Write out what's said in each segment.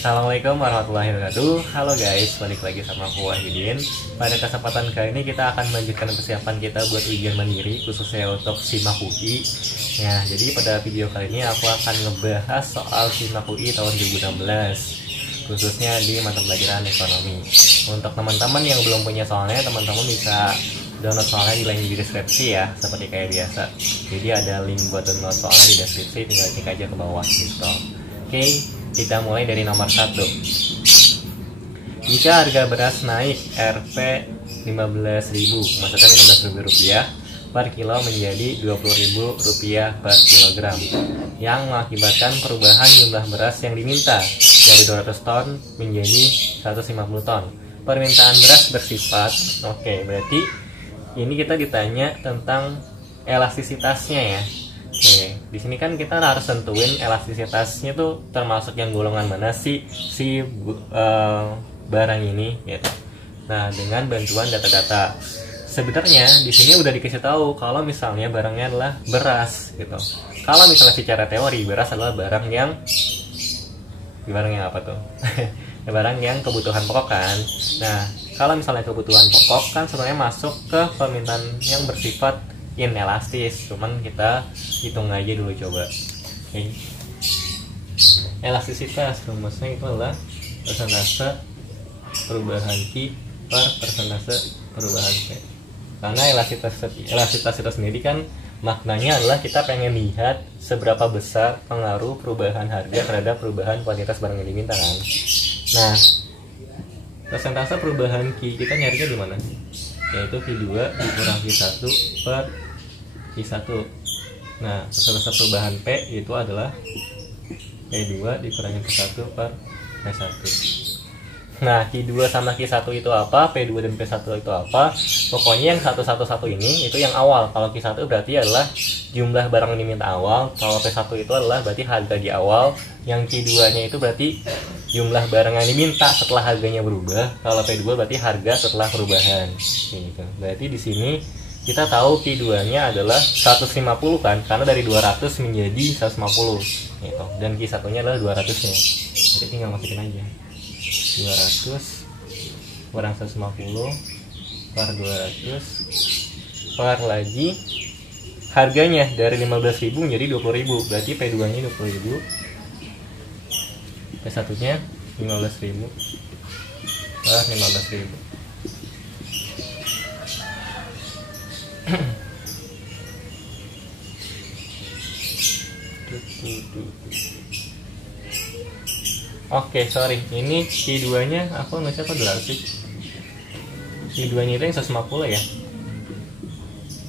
Assalamualaikum warahmatullahi wabarakatuh. Halo guys, balik lagi sama aku Wahidin. Pada kesempatan kali ini kita akan melanjutkan persiapan kita buat ujian mandiri, khususnya untuk SIMAK UI. Nah, jadi pada video kali ini aku akan ngebahas soal SIMAK UI tahun 2016, khususnya di mata pelajaran ekonomi. Untuk teman-teman yang belum punya soalnya, teman-teman bisa download soalnya di link di deskripsi ya, seperti kayak biasa. Jadi ada link buat download soalnya di deskripsi, tinggal cek aja ke bawah gitu. Oke, kita mulai dari nomor 1. Jika harga beras naik Rp 15.000, maksudnya Rp15.000 per kilo menjadi Rp20.000 per kilogram, yang mengakibatkan perubahan jumlah beras yang diminta dari 200 ton menjadi 150 ton. Permintaan beras bersifat, berarti ini kita ditanya tentang elastisitasnya ya. Oke, di sini kan kita harus tentuin elastisitasnya tuh termasuk yang golongan mana sih si barang ini gitu. Nah, dengan bantuan data-data. Sebenarnya di sini udah dikasih tahu kalau misalnya barangnya adalah beras gitu. Kalau misalnya secara teori beras adalah barang yang apa tuh? Barang yang kebutuhan pokok kan. Nah, kalau misalnya kebutuhan pokok kan sebenarnya masuk ke permintaan yang bersifat inelastis, cuman kita hitung aja dulu coba. Oke. Elastisitas rumusnya itu adalah persentase perubahan Q per persentase perubahan P. Karena elastisitas itu sendiri kan maknanya adalah kita pengen lihat seberapa besar pengaruh perubahan harga terhadap perubahan kuantitas barang yang diminta kan. Nah, persentase perubahan Q kita nyarinya di mana? Yaitu Q2 dikurang Q1 per Q1. Nah, persentase perubahan P itu adalah P2 dikurangi Q1 per P1. Nah, Q2 sama Q1 itu apa? P2 dan P1 itu apa? Pokoknya yang 111 ini itu yang awal. Kalau Q1 berarti adalah jumlah barang yang diminta awal. Kalau P1 itu adalah berarti harga di awal. Yang Q2-nya itu berarti jumlah barang yang diminta setelah harganya berubah. Kalau P2 berarti harga setelah perubahan. Gitu. Berarti di sini kita tahu Q2-nya adalah 150 kan, karena dari 200 menjadi 150 gitu. Dan Q1-nya adalah 200-nya. Jadi tinggal masukin aja. 200 kurang 150 per 200 per lagi harganya dari 15.000 menjadi 20.000. Berarti P2-nya 20.000. P1-nya 15.000 per 15.000. Oke, sorry. Ini Q2-nya aku nulisnya apa dulu sih? Q2-nya itu yang 150 ya.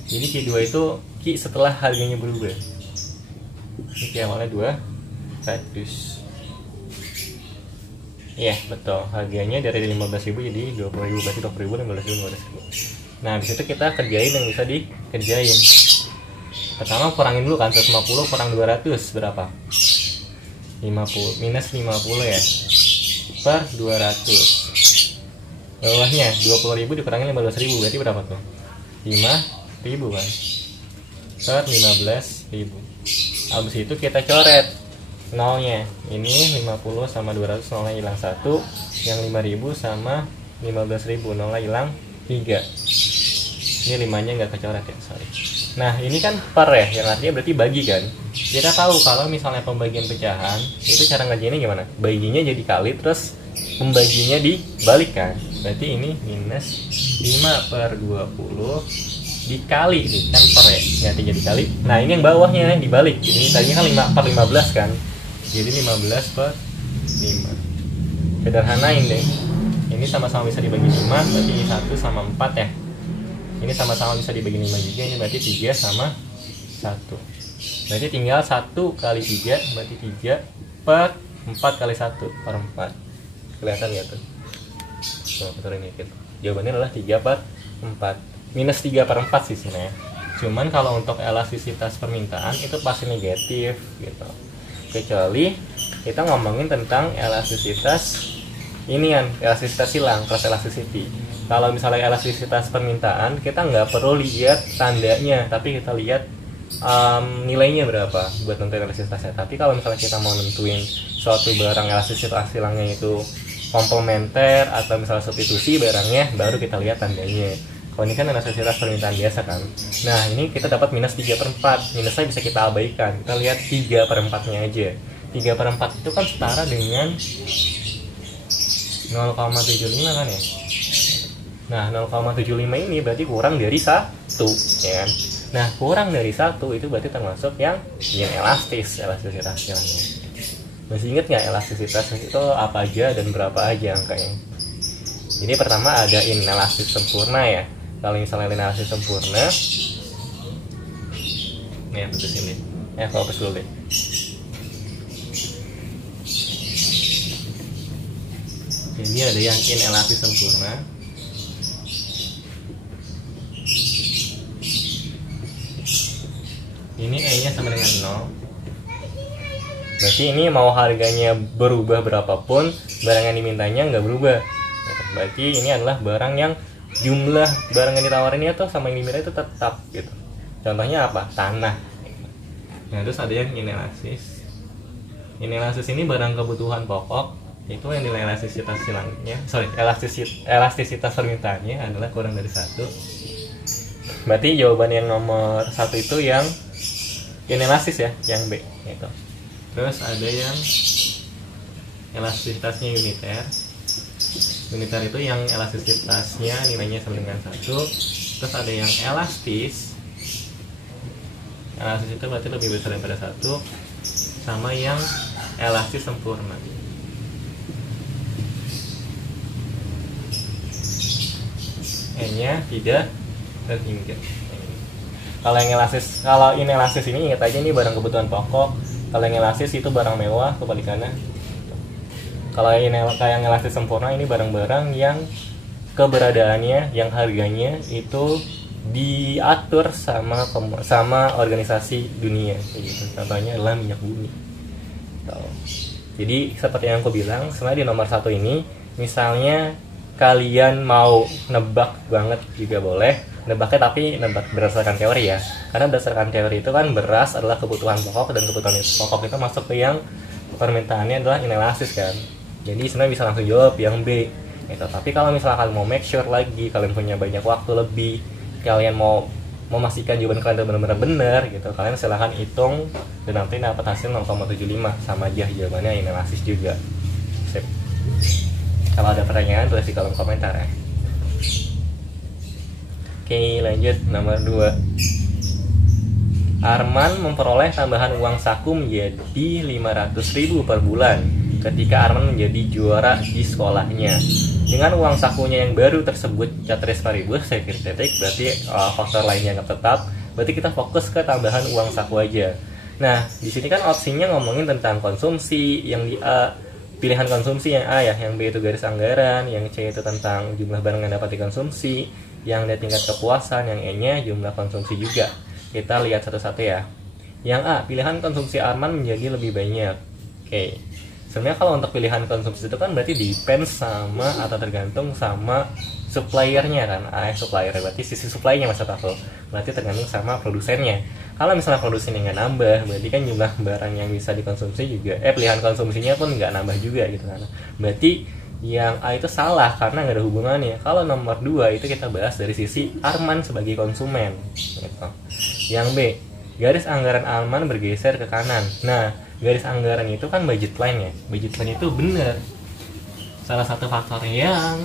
Jadi Q2 itu Q setelah harganya berubah. Ini awalnya 200. Iya, betul. Harganya dari 15.000 jadi 20.000, berarti 20.000, 15.000, 15.000. Nah, di situ kita kerjain yang bisa dikerjain. Pertama kurangin dulu kan, 150 kurang 200 berapa? 50 minus 50 ya per 200. Bawahnya 20.000 dikurangin 15.000 berarti berapa tuh? 5.000 kan per 15.000. Habis itu kita coret nolnya. Ini 50 sama 200 nolnya hilang 1. Yang 5.000 sama 15.000 nolnya hilang 3. Ini 5-nya nggak kecoret ya, sorry. Nah, ini kan per ya, yang artinya berarti bagi kan. Kita tahu kalau misalnya pembagian pecahan itu cara ngerjainnya gimana? Baginya jadi kali, terus pembaginya dibalik kan. Berarti ini minus 5 per 20 dikali nih, kan per ya, ganti jadi kali. Nah, ini yang bawahnya dibalik. Ini tadinya kan 5 per 15 kan. Jadi 15 per 5. Sederhanain deh. Ini sama-sama bisa dibagi 5, berarti ini 1 sama 4 ya. Ini sama-sama bisa dibagi 5 juga, ini berarti 3 sama 1. Berarti tinggal 1 kali 3, berarti 3 per 4 kali 1 per 4. Kelihatan ya tuh? Coba puterin dikit. Jawabannya adalah 3 per 4. Minus 3 per 4 sih sebenarnya. Cuman kalau untuk elastisitas permintaan itu pasti negatif gitu. Kecuali kita ngomongin tentang elastisitas ini kan, elastisitas silang, cross elasticity. Kalau misalnya elastisitas permintaan, kita nggak perlu lihat tandanya, tapi kita lihat nilainya berapa buat nentuin elastisitasnya. Tapi kalau misalnya kita mau nentuin suatu barang elastisitas silangnya itu komplementer atau misalnya substitusi barangnya, baru kita lihat tandanya. Kalau ini kan elastisitas permintaan biasa kan. Nah ini kita dapat minus 3/4. Minusnya bisa kita abaikan, kita lihat 3/4 nya aja. 3/4 itu kan setara dengan 0,75 kan ya. Nah 0,75 ini berarti kurang dari 1 ya kan. Nah kurang dari 1 itu berarti termasuk yang inelastis elastisitas silangnya. Masih inget nggak elastisitas itu apa aja dan berapa aja angkanya? Jadi pertama ada inelastis sempurna ya. Kalau misalnya inelastis sempurna, nih putus ini, fokus dulu deh. Jadi ada yang inelastis sempurna. Ini E-nya sama dengan 0. Berarti ini mau harganya berubah berapapun, barang yang dimintanya nggak berubah. Berarti ini adalah barang yang jumlah barang yang ditawarinnya tuh sama yang diminta itu tetap gitu. Contohnya apa? Tanah. Nah terus ada yang inelastis. Inelastis ini barang kebutuhan pokok, itu yang nilai elastisitas silangnya, elastisitas permintaannya adalah kurang dari 1. Berarti jawaban yang nomor 1 itu yang inelastis ya, yang B gitu. Terus ada yang elastisitasnya uniter. Uniter itu yang elastisitasnya nilainya sama dengan 1. Terus ada yang elastis. Elastis itu berarti lebih besar daripada 1. Sama yang elastis sempurna. E-nya tidak terhingga. Kalau inelastis ini ingat aja ini barang kebutuhan pokok. Kalau yang elastis itu barang mewah, kebalikannya. Kalau yang elastis sempurna ini barang-barang yang keberadaannya, yang harganya itu diatur sama organisasi dunia. Gitu. Contohnya adalah minyak bumi. Jadi seperti yang aku bilang, sebenarnya di nomor 1 ini, misalnya kalian mau nebak banget juga boleh. Nebaknya tapi nebak berdasarkan teori ya, karena berdasarkan teori itu kan beras adalah kebutuhan pokok dan kebutuhan pokok itu masuk ke yang permintaannya adalah inelastis kan. Jadi sebenarnya bisa langsung jawab yang B gitu. Tapi kalau misalnya kalian mau make sure lagi, kalian punya banyak waktu lebih, kalian mau memastikan jawaban kalian benar-benar benar gitu, kalian silahkan hitung dan nanti dapat hasil 0,75, sama aja jawabannya inelastis juga. Sip. Kalau ada pertanyaan tulis di kolom komentar ya. Oke, lanjut nomor 2. Arman memperoleh tambahan uang saku menjadi 500.000 per bulan ketika Arman menjadi juara di sekolahnya. Dengan uang sakunya yang baru tersebut catat 5.000, saya kira titik, berarti faktor lainnya nggak tetap. Berarti kita fokus ke tambahan uang saku aja. Nah, di sini kan opsinya ngomongin tentang konsumsi, yang di A pilihan konsumsi yang A ya, yang B itu garis anggaran, yang C itu tentang jumlah barang yang dapat dikonsumsi, yang D tingkat kepuasan, yang E-nya jumlah konsumsi juga. Kita lihat satu-satu ya. Yang A, pilihan konsumsi Arman menjadi lebih banyak. Oke. Sebenarnya kalau untuk pilihan konsumsi itu kan berarti depends sama atau tergantung sama suppliernya kan. Supplier berarti sisi supply-nya maksud aku. Berarti tergantung sama produsennya. Kalau misalnya produsennya nggak nambah, berarti kan jumlah barang yang bisa dikonsumsi juga, pilihan konsumsinya pun nggak nambah juga gitu kan. Berarti yang A itu salah karena nggak ada hubungannya. Kalau nomor 2 itu kita bahas dari sisi Arman sebagai konsumen gitu. Yang B, garis anggaran Arman bergeser ke kanan. Nah, garis anggaran itu kan budget line ya. Budget line itu benar. Salah satu faktor yang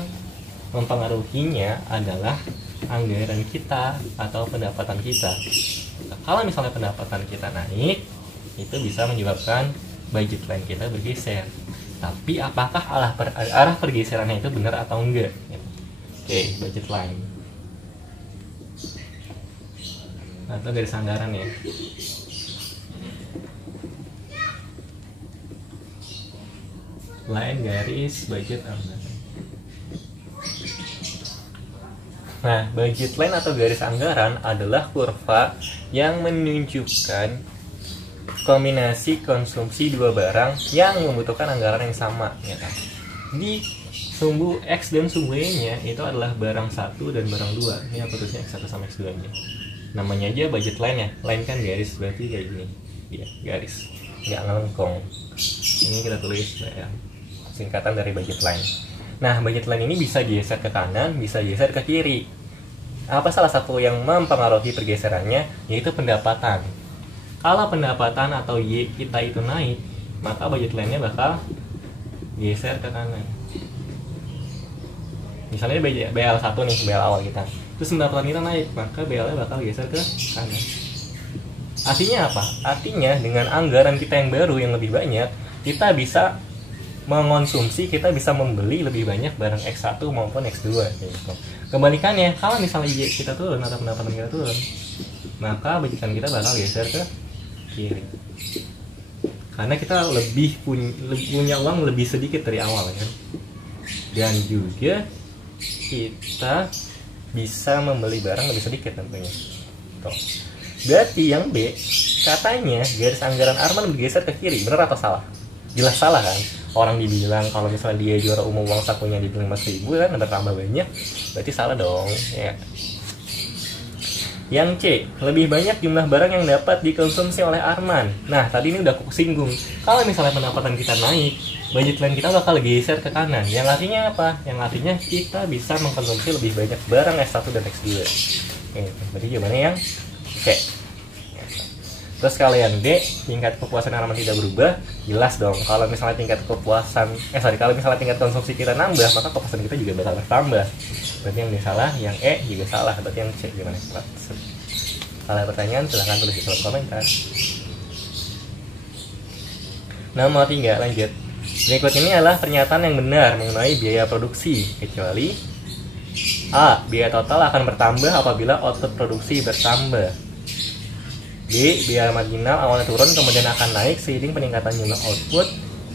mempengaruhinya adalah anggaran kita atau pendapatan kita. Kalau misalnya pendapatan kita naik, itu bisa menyebabkan budget line kita bergeser. Tapi apakah arah pergeserannya itu benar atau enggak? Oke, budget line atau garis anggaran ya. Line garis budget anggaran. Nah, budget line atau garis anggaran adalah kurva yang menunjukkan kombinasi konsumsi dua barang yang membutuhkan anggaran yang sama ya kan. Di sumbu X dan sumbu Y nya itu adalah barang 1 dan barang 2. Ini aku tulisnya X1 sama X2 nya. namanya aja budget line ya, line kan garis, berarti kayak gini ya, garis nggak ngelengkung. Ini kita tulis ya, singkatan dari budget line. Nah, budget line ini bisa geser ke kanan, bisa geser ke kiri. Apa salah satu yang mempengaruhi pergeserannya? Yaitu pendapatan. Kalau pendapatan atau Y kita itu naik, maka budget line-nya bakal geser ke kanan. Misalnya BL1 nih, BL awal kita, terus pendapatan kita naik, maka BL-nya bakal geser ke kanan. Artinya apa? Artinya dengan anggaran kita yang baru yang lebih banyak, kita bisa mengonsumsi, kita bisa membeli lebih banyak barang X1 maupun X2 gitu. Kebalikannya, kalau misalnya Y kita turun atau pendapatan kita turun, maka budgetan kita bakal geser ke kiri. Karena kita lebih punya uang lebih sedikit dari awal kan. Dan juga kita bisa membeli barang lebih sedikit tentunya. Tuh. Berarti yang B, katanya garis anggaran Arman bergeser ke kiri, benar atau salah? Jelas salah kan? Orang dibilang kalau misalnya dia juara umum uang sakunya di 5.000 kan, bertambah banyak, berarti salah dong ya. Yang C, lebih banyak jumlah barang yang dapat dikonsumsi oleh Arman. Nah, tadi ini udah aku singgung. Kalau misalnya pendapatan kita naik, budget line kita bakal geser ke kanan. Yang artinya apa? Yang artinya kita bisa mengkonsumsi lebih banyak barang S1 dan X2. Oke, berarti jawabannya yang C. Terus kalau yang D, tingkat kepuasan Arman tidak berubah, jelas dong. Kalau misalnya tingkat kepuasan, kalau misalnya tingkat konsumsi kita nambah, maka kepuasan kita juga bakal bertambah. Berarti yang salah, yang E juga salah. Berarti yang C gimana? Kalau ada pertanyaan silahkan tulis di kolom komentar. Nomor 3, lanjut. Berikut ini adalah pernyataan yang benar mengenai biaya produksi, kecuali A. Biaya total akan bertambah apabila output produksi bertambah. B. Biaya marginal awalnya turun kemudian akan naik seiring peningkatan jumlah output.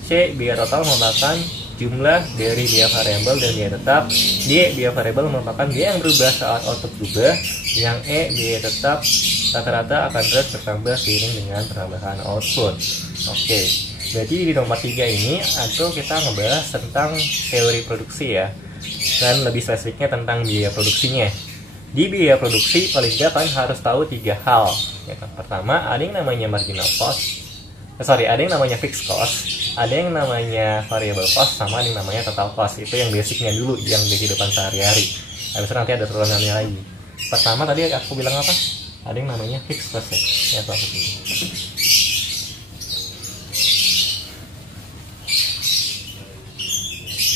C. Biaya total merupakan jumlah dari biaya variabel dan biaya tetap. D. Biaya variabel merupakan biaya yang berubah saat output berubah. Yang E. Biaya tetap rata-rata akan terus bertambah seiring dengan penambahan output. Oke, berarti di nomor 3 ini atau kita ngebahas tentang teori produksi ya, dan lebih spesifiknya tentang biaya produksinya. Di biaya produksi paling tidak kalian harus tahu 3 hal ya. Pertama, ada yang namanya marginal cost, ada yang namanya fixed cost, ada yang namanya variable cost, sama ada yang namanya total cost. Itu yang basicnya dulu, yang di kehidupan sehari-hari. Habis itu nanti ada turunannya lagi. Pertama tadi aku bilang apa? Ada yang namanya fixed cost ya.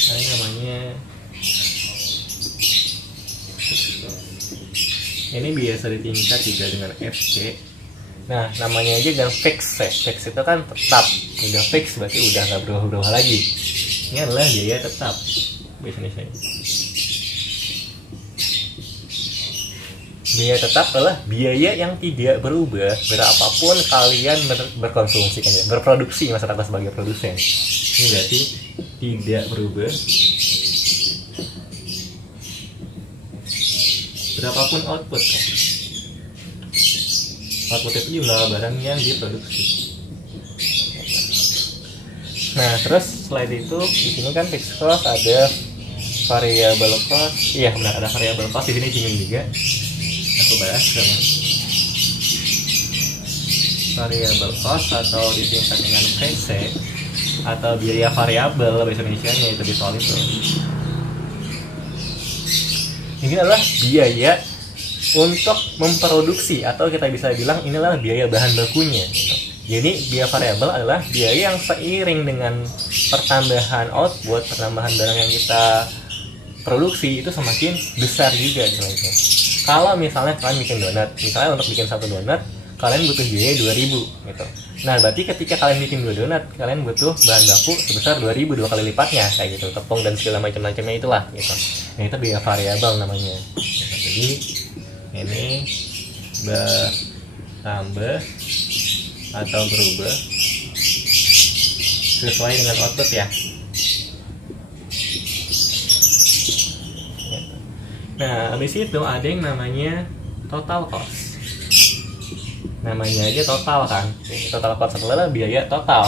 Ada yang namanya, ini biasa ditingkat juga dengan FC. Nah, namanya aja yang fix ya. Fix itu kan tetap. Udah fix berarti udah nggak berubah-ubah lagi. Ini adalah biaya tetap. Biasanya biaya tetap adalah biaya yang tidak berubah berapapun kalian berkonsumsi kan ya, berproduksi, maksud aku sebagai produsen. Ini berarti tidak berubah berapapun output kan. Output itu jumlah barang yang diproduksi. Nah, terus selain itu di sini kan fixed cost, ada variable cost. Iya benar, ada variable cost di sini juga. Aku bahas sama variable cost atau disingkat dengan VC atau biaya variabel bahasa Indonesianya, itu di soal itu. Ini adalah biaya untuk memproduksi, atau kita bisa bilang inilah biaya bahan bakunya gitu. Jadi biaya variabel adalah biaya yang seiring dengan pertambahan output, pertambahan barang yang kita produksi itu semakin besar juga nilainya. Kalau misalnya kalian bikin donat, misalnya untuk bikin satu donat kalian butuh biaya 2.000 gitu. Nah, berarti ketika kalian bikin 2 donat, kalian butuh bahan baku sebesar 2.000, 2 kali lipatnya kayak gitu, tepung dan segala macam-macamnya itulah gitu. Nah, itu biaya variabel namanya. Jadi ini bertambah atau berubah sesuai dengan output ya. Nah, habis itu ada yang namanya total cost. Namanya aja total kan. Total cost adalah biaya total,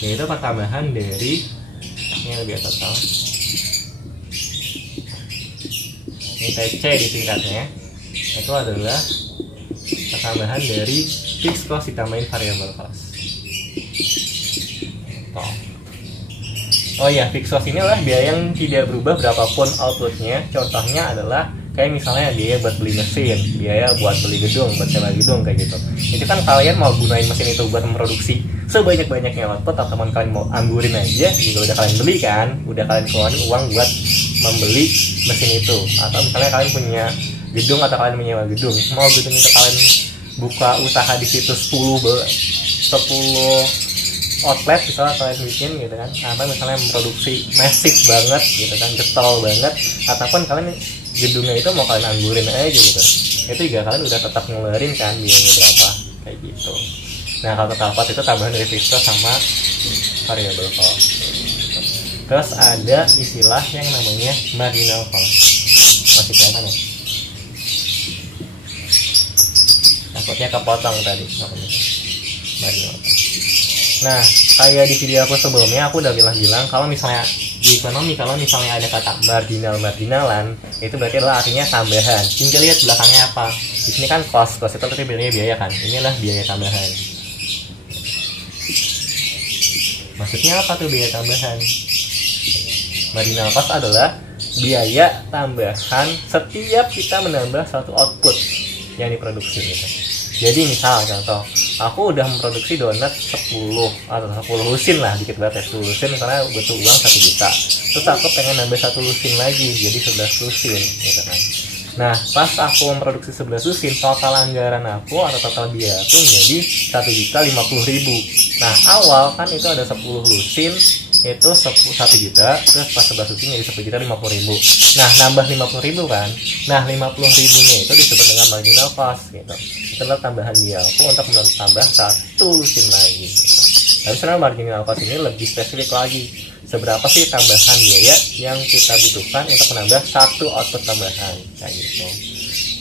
yaitu pertambahan dari ini biaya total. Ini TC disingkatnya. Itu adalah Tambahan dari fixed cost ditambahin variable cost. Oh iya, fixed cost ini adalah biaya yang tidak berubah berapapun outputnya. Contohnya adalah kayak misalnya biaya buat beli mesin, biaya buat beli gedung, buat sewa gedung kayak gitu. Itu kan kalian mau gunain mesin itu buat memproduksi sebanyak-banyaknya output, atau kalian mau anggurin aja juga udah kalian beli kan, udah kalian keluarin uang buat membeli mesin itu. Atau misalnya kalian punya gedung atau kalian menyewa gedung, mau gedung itu kalian buka usaha di situ 10 outlet misalnya kalian bikin gitu kan, atau misalnya memproduksi massive banget gitu kan, getol banget, ataupun kalian gedungnya itu mau kalian anggurin aja gitu, itu juga kalian udah tetap ngeluarin kan biayanya berapa kayak gitu. Nah kalau total cost itu tambahan dari fixed cost sama variable cost. Terus ada istilah yang namanya marginal cost. Masih kelihatan ya? Takutnya kepotong tadi marginal cost. Nah, kayak di video aku sebelumnya aku udah bilang kalau misalnya di ekonomi, kalau misalnya ada kata marginalan, itu berarti adalah artinya tambahan. Tinggal lihat belakangnya apa. Di sini kan cost itu berarti biaya kan. Inilah biaya tambahan. Maksudnya apa tuh biaya tambahan? Marginal cost adalah biaya tambahan setiap kita menambah suatu output yang diproduksi gitu. Jadi misal contoh, aku udah memproduksi donat 10 atau 10 lusin lah, dikit banget ya, 10 lusin karena butuh uang 1 juta. Terus aku pengen nambah 1 lusin lagi, jadi 11 lusin gitu kan. Nah, pas aku memproduksi 11 lusin, total anggaran aku atau total biaya aku menjadi 1.050.000. Nah, awal kan itu ada 10 lusin, itu 1 juta, terus pas 11 lusin jadi 1.050.000. Nah, nambah 50.000 kan. Nah, 50.000-nya itu disebut dengan marginal cost gitu. Itu adalah tambahan biaya aku untuk menambah 1 lusin lagi gitu. Tapi sebenarnya marginal cost ini lebih spesifik lagi. Seberapa sih tambahan biaya yang kita butuhkan untuk menambah 1 output tambahan kayak gitu.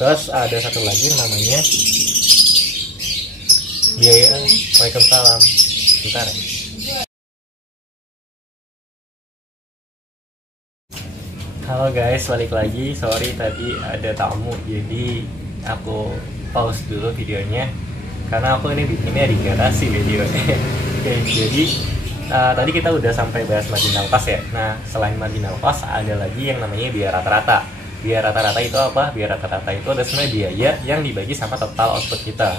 Terus ada satu lagi namanya biaya. Waalaikumsalam. Bentar ya. Halo guys, balik lagi. Sorry tadi ada tamu, jadi aku pause dulu videonya karena aku ini bikinnya di garasi videonya. Oke, jadi tadi kita udah sampai bahas marginal cost ya. Nah, selain marginal cost ada lagi yang namanya biaya rata-rata. Biaya rata-rata itu apa? Biaya rata-rata itu adalah sebenarnya biaya yang dibagi sama total output kita.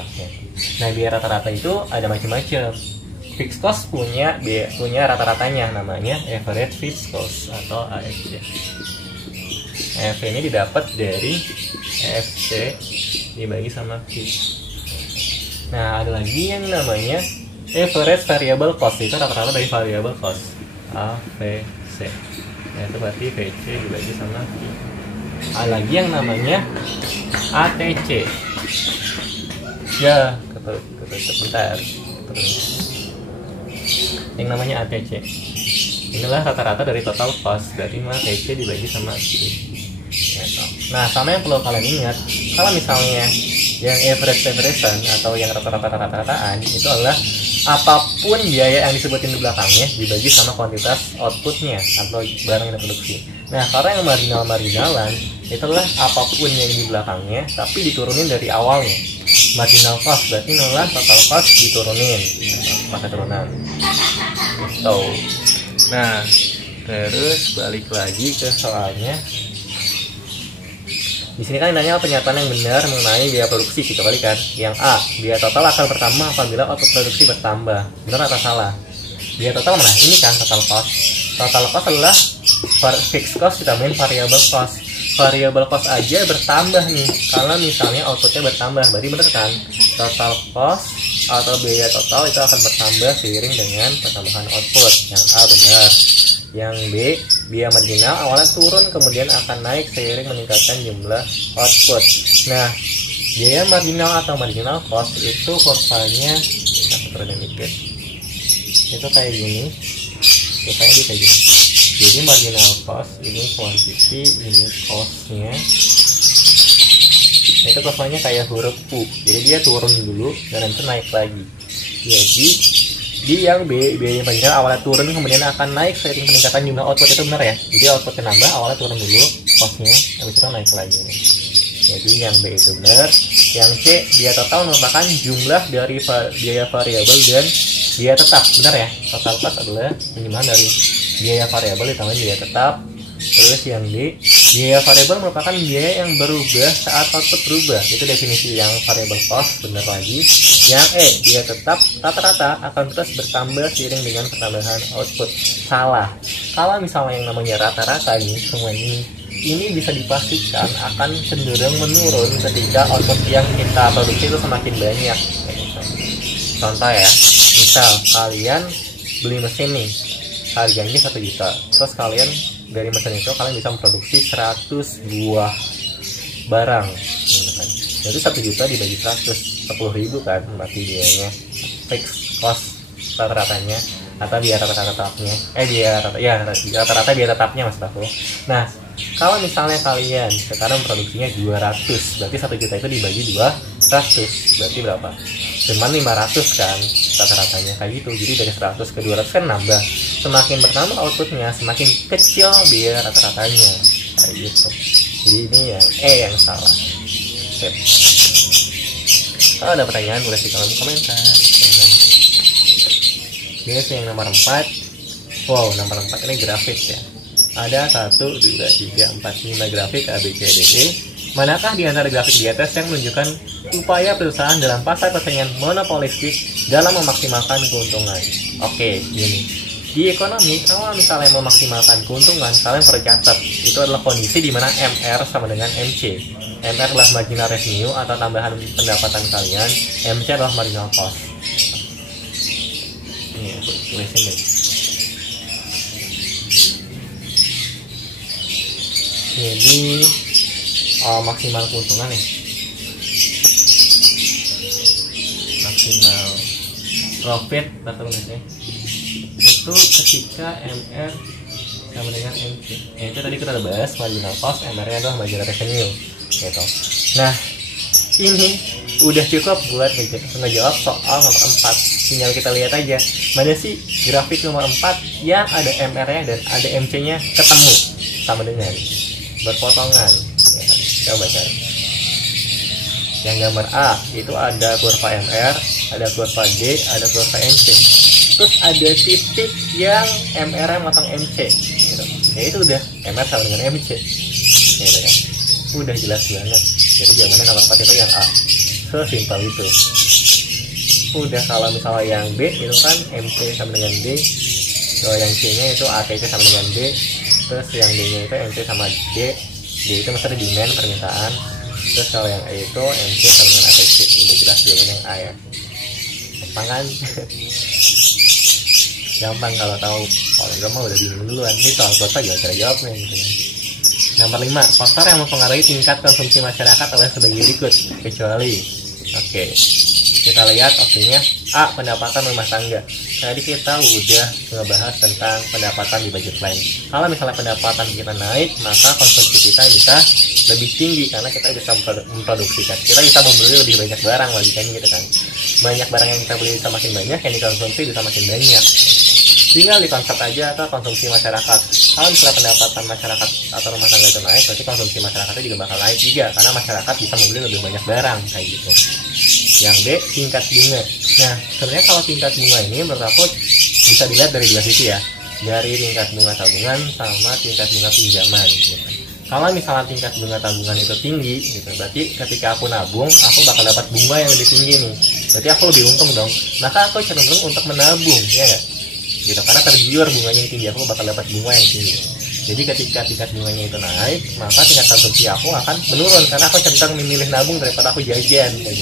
Nah, biaya rata-rata itu ada macam-macam. Fixed cost punya rata-ratanya, namanya average fixed cost atau AFC. AFC ini didapat dari FC dibagi sama fixed. Nah, ada lagi yang namanya average variable cost, itu rata-rata dari variable cost AVC. Nah, itu berarti VC dibagi sama V. Ada lagi yang namanya ATC. Ya, bentar. Yang namanya ATC. Inilah rata-rata dari total cost, berarti ATC dibagi sama V. Nah, sama yang perlu kalian ingat, kalau misalnya yang average-averagean atau yang rata-rataan itu adalah apapun biaya yang disebutin di belakangnya dibagi sama kuantitas outputnya atau barang yang diproduksi. Nah, karena yang marginalan itu adalah apapun yang di belakangnya tapi diturunin dari awalnya. Marginal cost berarti adalah total cost diturunin pakai turunan. So, nah, terus balik lagi ke soalnya. Di sini kan nanya pernyataan yang benar mengenai biaya produksi, kita kali kan. Yang A, biaya total akan bertambah apabila output produksi bertambah. Benar atau salah? Biaya total mana? Ini kan total cost. Total cost adalah fixed cost ditambahin variable cost. Variable cost aja bertambah nih. Kalau misalnya outputnya bertambah, berarti benar kan? Total cost atau biaya total itu akan bertambah seiring dengan pertambahan output. Yang A benar. Yang B, biaya marginal awalnya turun kemudian akan naik seiring meningkatkan jumlah output. Nah, biaya marginal atau marginal cost itu kurvanya dikit. Itu kayak gini. Kurvanya kayak gini. Jadi marginal cost ini quantity, ini costnya. Itu kurvanya kayak huruf U. Jadi dia turun dulu dan nanti naik lagi. Jadi di yang B, biaya marginal awalnya turun kemudian akan naik seiring peningkatan jumlah output, itu benar ya. Jadi outputnya nambah, awalnya turun dulu costnya, habis itu naik lagi nih. Jadi yang B itu benar. Yang C, biaya total merupakan jumlah dari biaya variabel dan biaya tetap. Benar ya? Total cost adalah penjumlahan dari biaya variabel ditambah biaya tetap. Terus yang D, biaya variabel merupakan biaya yang berubah saat output berubah. Itu definisi yang variable cost, benar lagi. Yang E, biaya tetap rata-rata akan terus bertambah seiring dengan pertambahan output. Salah. Kalau misalnya yang namanya rata-rata nih, semua ini bisa dipastikan akan cenderung menurun ketika output yang kita produksi itu semakin banyak. Contoh ya, misal kalian beli mesin nih, harganya 1 juta, terus kalian dari mesin itu kalian bisa memproduksi 100 buah barang gitu kan. Jadi 1 juta dibagi 100, 10.000 kan berarti biayanya, fixed cost rata-ratanya atau biaya rata-ratanya rata-rata biaya tetapnya maksud aku. Nah, kalau misalnya kalian sekarang produksinya 200, berarti 1 juta itu dibagi 200, berarti berapa? Cuman 500 kan rata-ratanya kayak gitu. Jadi dari 100 ke 200 kan nambah. Semakin bertambah outputnya, semakin kecil biaya rata-ratanya kayak gitu. Jadi ini yang yang salah. Sip. Kalau ada pertanyaan boleh di kolom komentar. Guys, yang nomor 4. Wow, nomor 4 ini grafik ya. Ada 1, 2, 3, 4, 5 grafik A, B, C, D, E. Manakah di antara grafik di atas yang menunjukkan upaya perusahaan dalam pasar persaingan monopolistik dalam memaksimalkan keuntungan? Oke, gini. Di ekonomi, kalau misalnya memaksimalkan keuntungan, kalian perlu catat. Itu adalah kondisi di mana MR sama dengan MC. MR adalah marginal revenue atau tambahan pendapatan kalian. MC adalah marginal cost. Ini aku tulisin deh. Jadi maksimal keuntungan nih, maksimal profit atau misalnya itu ketika MR sama dengan MC. Itu tadi kita udah bahas marginal cost, MR nya adalah marginal revenue gitu. Nah, ini udah cukup buat ngejawab soal nomor 4. Tinggal kita lihat aja mana sih grafik nomor 4 yang ada MR nya dan ada MC nya ketemu sama dengan berpotongan ya kan? Coba cari yang gambar A, itu ada kurva MR, ada kurva D, ada kurva MC, terus ada titik yang MR yang motong MC gitu. Ya itu udah MR sama dengan MC gitu kan, udah jelas banget. Jadi jawabannya nomor 4 itu yang A, sesimpel itu. Udah kalau misalnya yang B itu kan MC sama dengan D, kalau yang C nya itu ATC sama dengan D, terus yang D nya itu MC sama D itu maksudnya demand permintaan. Terus kalau yang E itu MC sama dengan ATC. Udah jelas jawabannya yang A ya. Gampang kan? Gampang kalau tahu. Kalau enggak mah udah bingung duluan. Ini soal kurva juga cara jawabnya gitu kan. Nomor 5, faktor yang mempengaruhi tingkat konsumsi masyarakat adalah sebagai berikut, kecuali kita lihat opsinya A, pendapatan rumah tangga. Tadi kita udah ngebahas tentang pendapatan di budget line. Kalau misalnya pendapatan kita naik, maka konsumsi kita bisa lebih tinggi karena kita bisa memproduksikan. Kita bisa membeli lebih banyak barang logikanya gitu kan. Banyak barang yang kita beli bisa makin banyak, yang dikonsumsi bisa makin banyak. Tinggal dikonsep aja atau konsumsi masyarakat. Kalau misalnya pendapatan masyarakat atau rumah tangga itu naik, berarti konsumsi masyarakatnya juga bakal naik juga karena masyarakat bisa membeli lebih banyak barang kayak gitu. Yang B, tingkat bunga. Nah, sebenarnya kalau tingkat bunga ini menurut aku bisa dilihat dari dua sisi ya, dari tingkat bunga tabungan sama tingkat bunga pinjaman gitu. Kalau misalnya tingkat bunga tabungan itu tinggi gitu, berarti ketika aku nabung aku bakal dapat bunga yang lebih tinggi nih, berarti aku lebih untung dong. Maka aku cenderung untuk menabung, ya nggak? Gitu, karena tergiur bunganya yang tinggi, aku bakal dapat bunga yang tinggi. Jadi ketika tingkat bunganya itu naik, maka tingkat konsumsi aku akan menurun karena aku cenderung memilih nabung daripada aku jajan gitu.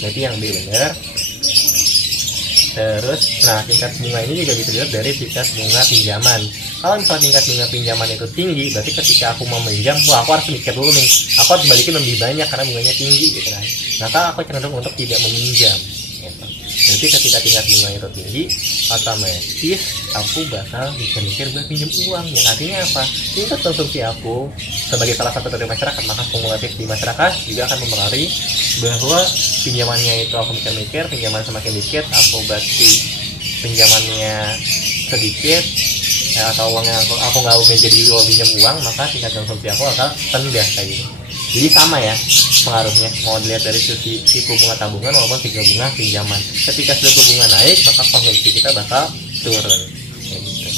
Berarti yang B benar. Terus, nah tingkat bunga ini juga bisa dilihat dari tingkat bunga pinjaman. Kalau misalnya tingkat bunga pinjaman itu tinggi, berarti ketika aku mau meminjam, wah aku harus mikir dulu nih, aku harus balikin lebih banyak karena bunganya tinggi gitu kan. Maka aku cenderung untuk tidak meminjam. Gitu. Jadi ketika tingkat bunga itu tinggi, otomatis aku bakal mikir-mikir buat pinjam uang. Yang artinya apa? Tingkat konsumsi aku sebagai salah satu dari masyarakat, maka kumulatif di masyarakat juga akan mempengaruhi bahwa pinjamannya itu aku mikir-mikir, pinjaman semakin dikit, aku berarti pinjamannya sedikit, ya, atau uangnya aku nggak jadi pinjam uang, maka tingkat konsumsi aku akan rendah kayak gitu. Jadi sama ya pengaruhnya, mau dilihat dari sisi suku bunga tabungan maupun suku bunga pinjaman. Ketika suku bunga naik, maka konsumsi kita bakal turun. Gitu.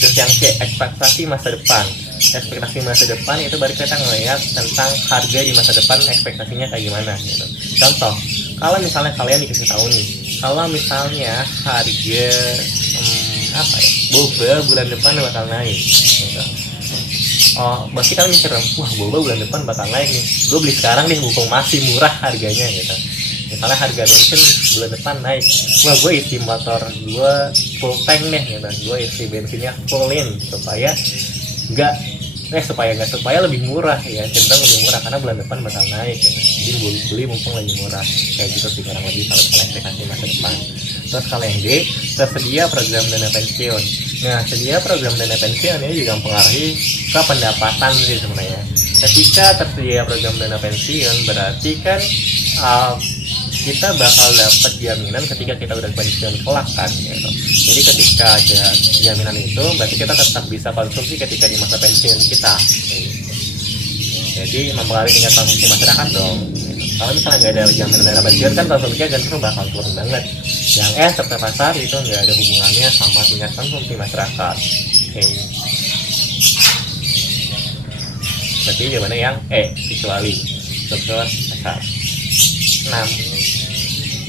Terus yang C, ekspektasi masa depan. Ekspektasi masa depan itu baru kita ngelihat tentang harga di masa depan, ekspektasinya kayak gimana gitu. Contoh, kalau misalnya kalian dikasih tahu nih, kalau misalnya harga boba bulan depan bakal naik gitu. Oh, pasti kalian mikir, wah boba bulan depan bakal naik nih, gue beli sekarang deh mumpung masih murah harganya gitu. Misalnya harga bensin bulan depan naik, wah gue isi motor gue full tank deh gitu, gue isi bensinnya fullin supaya supaya lebih murah ya, cenderung lebih murah karena bulan depan bakal naik gitu. Jadi beli mumpung lagi murah, kayak gitu sih kurang lebih kalau ekspektasi masa depan. Terus kalau yang D, tersedia program dana pensiun. Nah, sedia program dana pensiun ini juga mempengaruhi ke pendapatan sih sebenarnya. Ketika tersedia program dana pensiun berarti kan kita bakal dapat jaminan ketika kita udah pensiun kelak kan gitu. Jadi ketika ada jaminan itu berarti kita tetap bisa konsumsi ketika di masa pensiun kita gitu. Jadi mempengaruhi tingkat konsumsi masyarakat dong gitu. Kalau misalnya nggak ada jaminan dana pensiun kan konsumsinya cenderung bakal turun banget. Yang serta pasar itu nggak ada hubungannya sama tingkat konsumsi masyarakat. Oke. Berarti jawabannya yang kecuali struktur pasar. 6.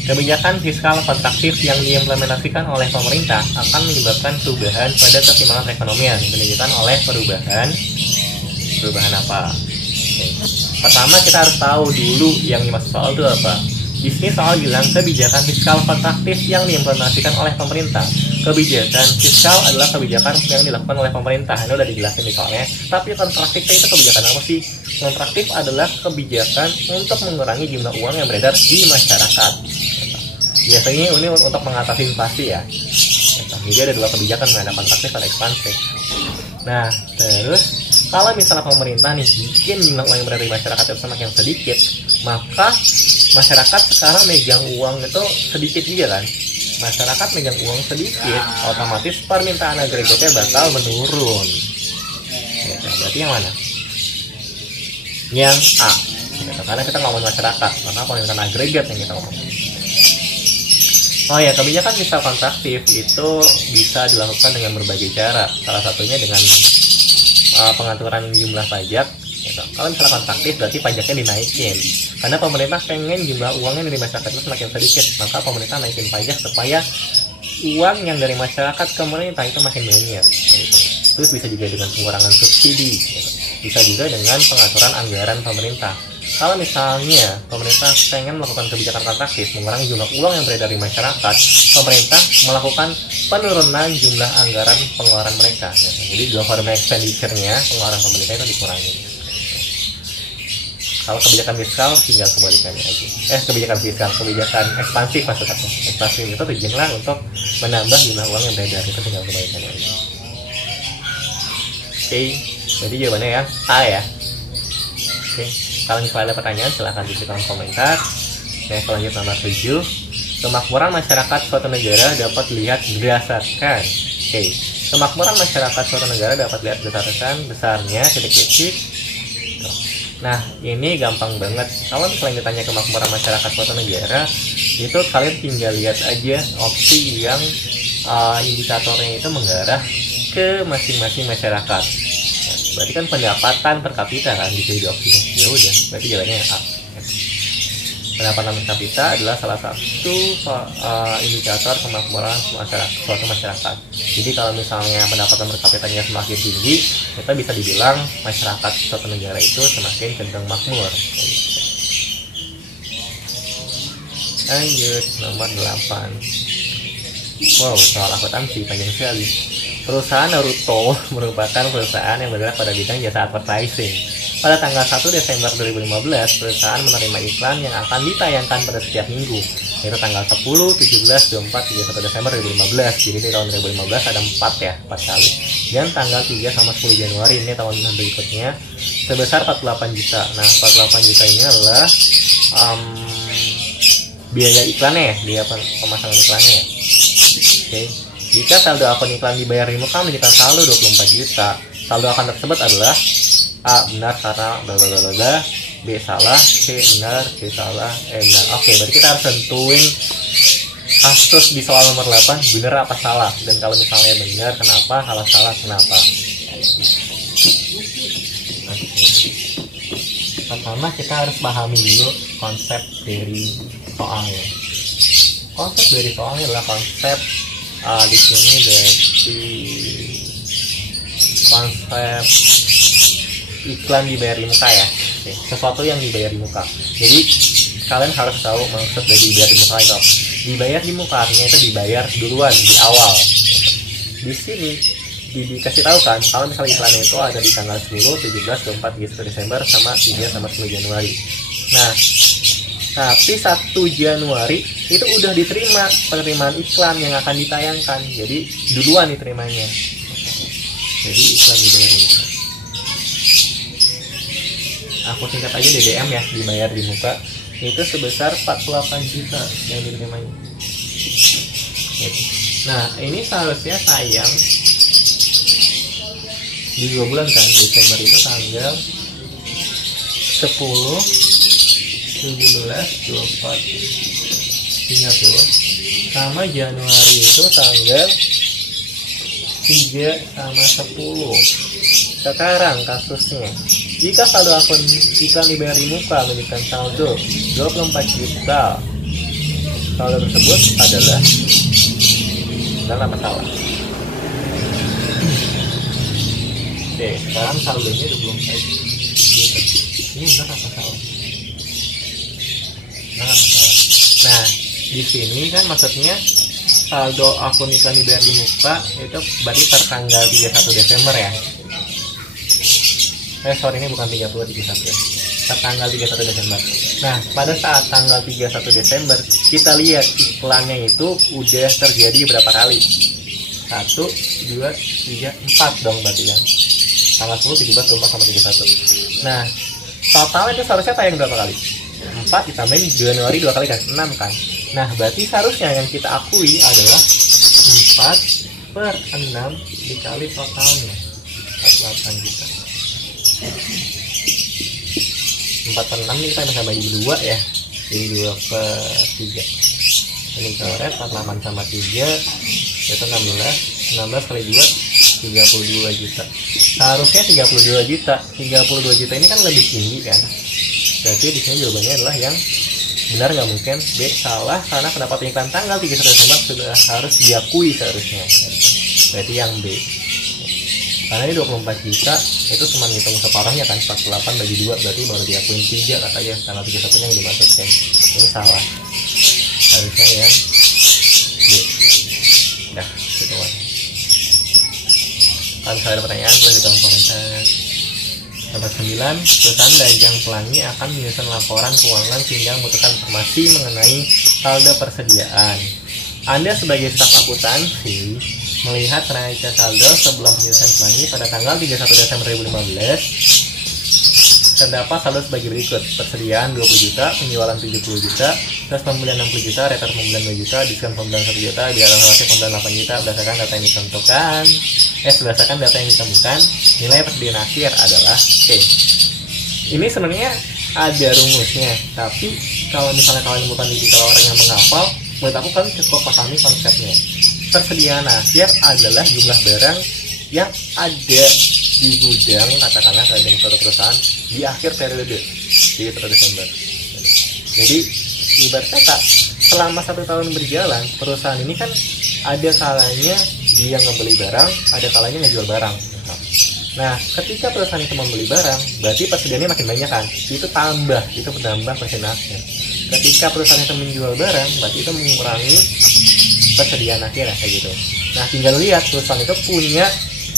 Kebijakan fiskal kontraktif yang diimplementasikan oleh pemerintah akan menyebabkan perubahan pada keseimbangan perekonomian menunjukkan oleh perubahan apa? Oke. Pertama kita harus tahu dulu yang dimaksud soal itu apa. Di sini soal bilang kebijakan fiskal kontraktif yang diimplementasikan oleh pemerintah. Kebijakan fiskal adalah kebijakan yang dilakukan oleh pemerintah. Ini udah dijelasin di soalnya. Tapi kontraktif itu kebijakan apa sih? Kontraktif adalah kebijakan untuk mengurangi jumlah uang yang beredar di masyarakat. Biasanya ini untuk mengatasi inflasi ya. Jadi ada dua kebijakan, ada kontraktif dan ekspansif. Nah, terus kalau misalnya pemerintah nih bikin jumlah uang yang beredar di masyarakat itu semakin sedikit, maka masyarakat sekarang megang uang itu sedikit juga kan. Masyarakat megang uang sedikit, otomatis permintaan agregatnya bakal menurun. Ya, berarti yang mana? Yang A. Karena kita ngomongin masyarakat, maka permintaan agregat yang kita ngomongin. Oh ya, kebijakan fiskal kontraktif itu bisa dilakukan dengan berbagai cara. Salah satunya dengan pengaturan jumlah pajak. Gitu. Kalau misalnya kontraktif berarti pajaknya dinaikin. Karena pemerintah pengen jumlah uangnya dari masyarakat itu semakin sedikit, maka pemerintah naikin pajak supaya uang yang dari masyarakat ke pemerintah itu makin banyak. Gitu. Terus bisa juga dengan pengurangan subsidi. Gitu. Bisa juga dengan pengaturan anggaran pemerintah. Kalau misalnya pemerintah pengen melakukan kebijakan kontraktif, mengurangi jumlah uang yang beredar di masyarakat, pemerintah melakukan penurunan jumlah anggaran pengeluaran mereka. Jadi government expenditure-nya, pengeluaran pemerintah itu dikurangi. Kalau kebijakan fiskal tinggal kebalikannya aja. Kebijakan ekspansif maksud aku. Ekspansif itu tujuannya untuk menambah jumlah uang yang beredar, itu tinggal kebalikannya aja. Oke, jadi jawabannya yang A ya. Oke. Kalau misalnya ada pertanyaan silahkan di kolom komentar. Kalau lanjut nomor 7, kemakmuran masyarakat suatu negara dapat dilihat berdasarkan kemakmuran masyarakat suatu negara dapat dilihat berdasarkan besarnya titik-titik. Nah, ini gampang banget. Kalau misalnya ditanya kemakmuran masyarakat suatu negara, itu kalian tinggal lihat aja opsi yang indikatornya itu mengarah ke masing-masing masyarakat. Berarti kan pendapatan per kapita kan di opsi. Ya udah, berarti jawabannya A. Pendapatan per kapita adalah salah satu indikator kemakmuran suatu masyarakat. Jadi kalau misalnya pendapatan per kapitanya semakin tinggi, kita bisa dibilang masyarakat suatu negara itu semakin cenderung makmur. Lanjut nomor 8. Wow, soal akuntansi panjang sekali. Perusahaan Naruto merupakan perusahaan yang bergerak pada bidang jasa advertising. Pada tanggal 1 Desember 2015, perusahaan menerima iklan yang akan ditayangkan pada setiap minggu, yaitu tanggal 10, 17, 24, 31 Desember 2015. Jadi di tahun 2015 ada 4 kali. Dan tanggal 3 sama 10 Januari ini tahun berikutnya sebesar 48 juta. Nah, 48 juta ini adalah biaya iklannya ya, biaya pemasangan iklannya ya. Oke. Jika saldo akun iklan dibayar di muka menunjukkan saldo 24 juta. Saldo akun tersebut adalah A benar karena bla bla bla bla, B salah, C benar, C salah, E benar. Oke, berarti kita harus tentuin kasus di soal nomor 8 benar apa salah, dan kalau misalnya benar kenapa, kalau salah kenapa. Pertama kita harus pahami dulu konsep dari soalnya. Konsep dari soalnya adalah konsep di sini berarti konsep iklan dibayar di muka ya. Oke, sesuatu yang dibayar di muka. Jadi kalian harus tahu maksud dari dibayar di muka itu. Dibayar di muka artinya itu dibayar duluan di awal. Di sini dikasih tahu kan kalau misalnya iklannya itu ada di tanggal 10, 17, 24, 31 Desember sama 3 sama 10 Januari. Nah, tapi 1 Januari itu udah diterima penerimaan iklan yang akan ditayangkan. Jadi duluan diterimanya. Jadi iklan dibayar di muka. Aku singkat aja DDM ya, dibayar di muka itu sebesar 48 juta yang diterimanya. Nah, ini seharusnya tayang di 2 bulan kan. Desember itu tanggal 10, 17, 24, 30, sama Januari itu tanggal 3 sama 10. Sekarang kasusnya, jika saldo akun iklan dibayar di muka menunjukkan saldo 24 juta, saldo tersebut adalah benar apa salah? Oke, sekarang saldonya 24 juta. Ini benar apa salah? Benar apa salah? Nah, di sini kan maksudnya saldo akun iklan dibayar di muka itu berarti tertanggal 31 Desember ya. Sorry, ini bukan 30, 31 ya. Tertanggal 31 Desember. Nah, pada saat tanggal 31 Desember, kita lihat iklannya itu udah terjadi berapa kali? 1, 2, 3, 4 dong berarti kan. Tanggal 10, 17, 24, sama 31. Nah, totalnya itu seharusnya tayang berapa kali? 4 ditambahin Januari 2 kali kan? 6 kan? Nah, berarti seharusnya yang kita akui adalah 4/6 dikali totalnya 48 juta. 4/6 ini kita bisa bagi 2 ya, jadi 2/3. Ini coret 48 sama 3 itu 16 kali 2 32 juta. Seharusnya 32 juta. 32 juta ini kan lebih tinggi kan. Berarti di sini jawabannya adalah yang benar, nggak mungkin. B salah karena pendapat iklan tanggal 31 Desember sudah harus diakui seharusnya. Berarti yang B. Karena ini 24 juta itu cuma ngitung separuhnya kan, 48 bagi 2 berarti baru diakuin 3 katanya, tanggal 31 nya yang dimasukkan. Ini salah, harusnya yang B. Udah, gitu kan. Kalau misalnya ada pertanyaan boleh di kolom komentar. Nomor 9, perusahaan dagang pelangi akan menyusun laporan keuangan sehingga membutuhkan informasi mengenai saldo persediaan. Anda sebagai staf akuntansi melihat neraca saldo sebelum penyusunan pelangi pada tanggal 31 Desember 2015 terdapat saldo sebagai berikut: persediaan 20 juta, penjualan 70 juta, terus pembelian 60 juta, retur pembelian 2 juta, diskon pembelian 1 juta, biaya transaksi pembelian 8 juta. Berdasarkan data yang ditentukan, berdasarkan data yang ditemukan, nilai persediaan akhir adalah C. Ini sebenarnya ada rumusnya, tapi kalau misalnya kalian bukan tipikal orang yang menghafal, menurut aku kalian cukup pahami konsepnya. Persediaan akhir adalah jumlah barang yang ada di gudang, katakanlah dari suatu perusahaan di akhir periode, di 1 Desember. Jadi ibarat kata selama 1 tahun berjalan, perusahaan ini kan ada kalanya dia ngebeli barang, ada kalanya ngejual barang. Nah, ketika perusahaan itu membeli barang, berarti persediaannya makin banyak kan? Itu tambah, itu menambah persediaan akhir. Ketika perusahaan itu menjual barang, berarti itu mengurangi persediaan akhir ya, kayak gitu. Nah, tinggal lihat perusahaan itu punya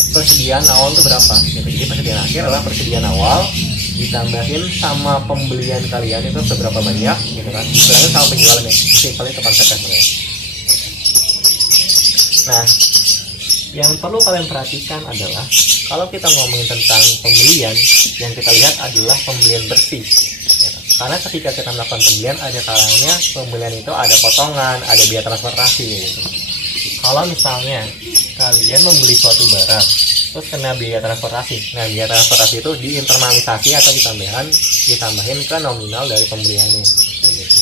persediaan awal itu berapa. Jadi persediaan akhir adalah persediaan awal ditambahin sama pembelian kalian itu seberapa banyak, gitu kan? Istilahnya sama penjualannya. Simpel itu konsepnya sebenarnya. Nah, yang perlu kalian perhatikan adalah kalau kita ngomongin tentang pembelian, yang kita lihat adalah pembelian bersih. Karena ketika kita melakukan pembelian, ada kalanya pembelian itu ada potongan, ada biaya transportasi gitu. Kalau misalnya kalian membeli suatu barang terus kena biaya transportasi. Nah, biaya transportasi itu diinternalisasi atau ditambahin ke nominal dari pembeliannya. Gitu.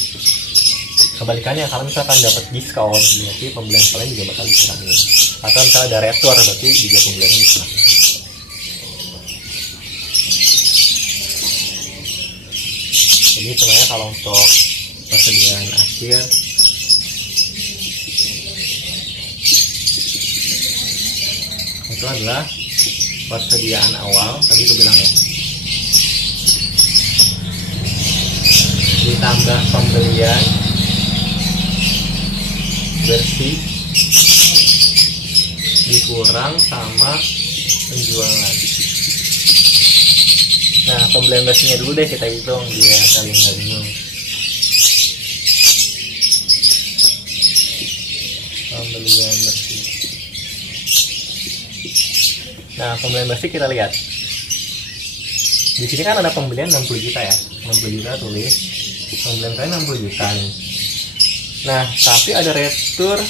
Kebalikannya, kalau misalkan dapat diskon, berarti pembelian kalian juga bakal dikurangin. Atau misalnya ada retur, berarti juga pembeliannya dikurangin. Jadi sebenarnya kalau untuk persediaan akhir itu adalah persediaan awal, tadi gue bilang ya, ditambah pembelian bersih dikurang sama penjualan. Nah, pembelian bersihnya dulu deh kita hitung biar kalian nggak bingung. Pembelian bersih. Nah, pembelian bersih kita lihat. Di sini kan ada pembelian 60 juta ya. 60 juta tulis. Pembelian kalian 60 juta nih. Nah, tapi ada retur.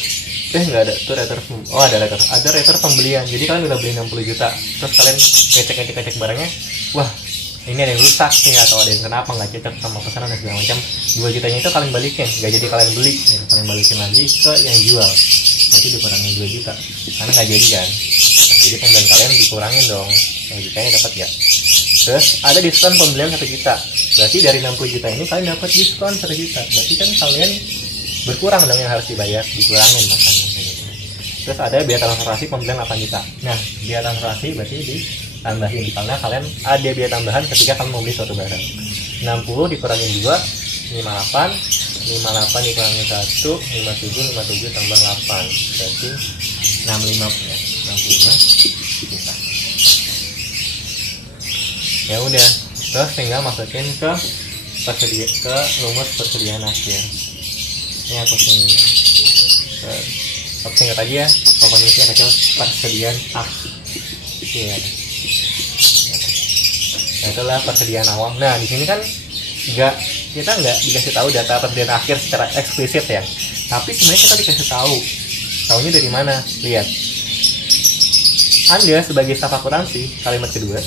Nggak ada. Itu retur. Oh, ada retur. Ada retur pembelian. Jadi kalian udah beli 60 juta. Terus kalian ngecek barangnya. Wah, ini ada yang rusak nih, atau ada yang kenapa nggak cocok sama pesanan dan segala macam. 2 jutanya itu kalian balikin. Nggak jadi kalian beli. Kalian balikin lagi ke yang jual. Berarti dikurangin 2 juta. Karena nggak jadi kan. Jadi pembelian kalian dikurangin dong, 1 jutanya dapat ya. Terus ada diskon pembelian 1 juta. Berarti dari 60 juta ini kalian dapat diskon 1 juta. Berarti kan kalian berkurang dong yang harus dibayar, dikurangin makanya. Terus ada biaya transaksi pembelian 8 juta. Nah, biaya transaksi berarti ditambahin karena kalian ada biaya tambahan ketika kalian membeli suatu barang. 60 dikurangin 2, 58. 58 dikurangin 1, 57 tambah 8. Berarti 65 ya. 65 juta. Ya udah, terus tinggal masukin ke rumus persediaan akhir. Ini aku singkat aja ya. Komponennya kecil persediaan akhir. Nah, itulah persediaan awal. Nah, di sini kan kita nggak dikasih tahu data persediaan akhir secara eksplisit ya. Tapi sebenarnya kita dikasih tahu. Tahunya dari mana? Lihat. Anda sebagai staf akuntansi, kalimat kedua,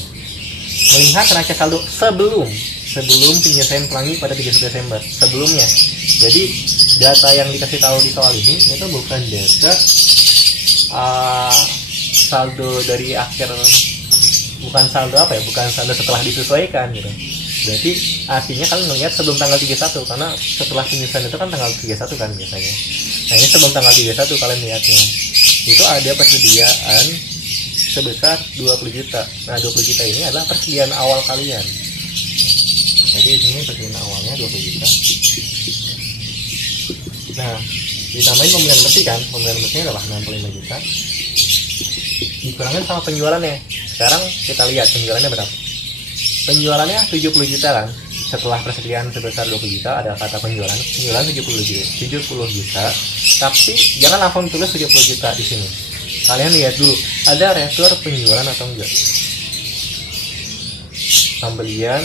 melihat neraca saldo sebelum penyelesaian pelangi pada 31 Desember. Sebelumnya. Jadi data yang dikasih tahu di soal ini itu bukan data saldo dari akhir, bukan saldo setelah disesuaikan gitu. Berarti artinya kalian melihat sebelum tanggal 31, karena setelah penyelesaian itu kan tanggal 31 kan biasanya. Nah, ini sebelum tanggal 31 kalian lihatnya. Itu ada persediaan sebesar 20 juta. Nah, 20 juta ini adalah persediaan awal kalian. Jadi di sini persediaan awalnya 20 juta. Nah, ditambahin pembelian bersih kan. Pembelian bersihnya adalah 65 juta. Dikurangin sama penjualannya. Sekarang kita lihat penjualannya berapa. Penjualannya 70 juta kan. Setelah persediaan sebesar 20 juta ada kata penjualan 70 juta. Tapi jangan langsung tulis 70 juta di sini. Kalian lihat dulu, ada retur penjualan atau enggak? Retur pembelian,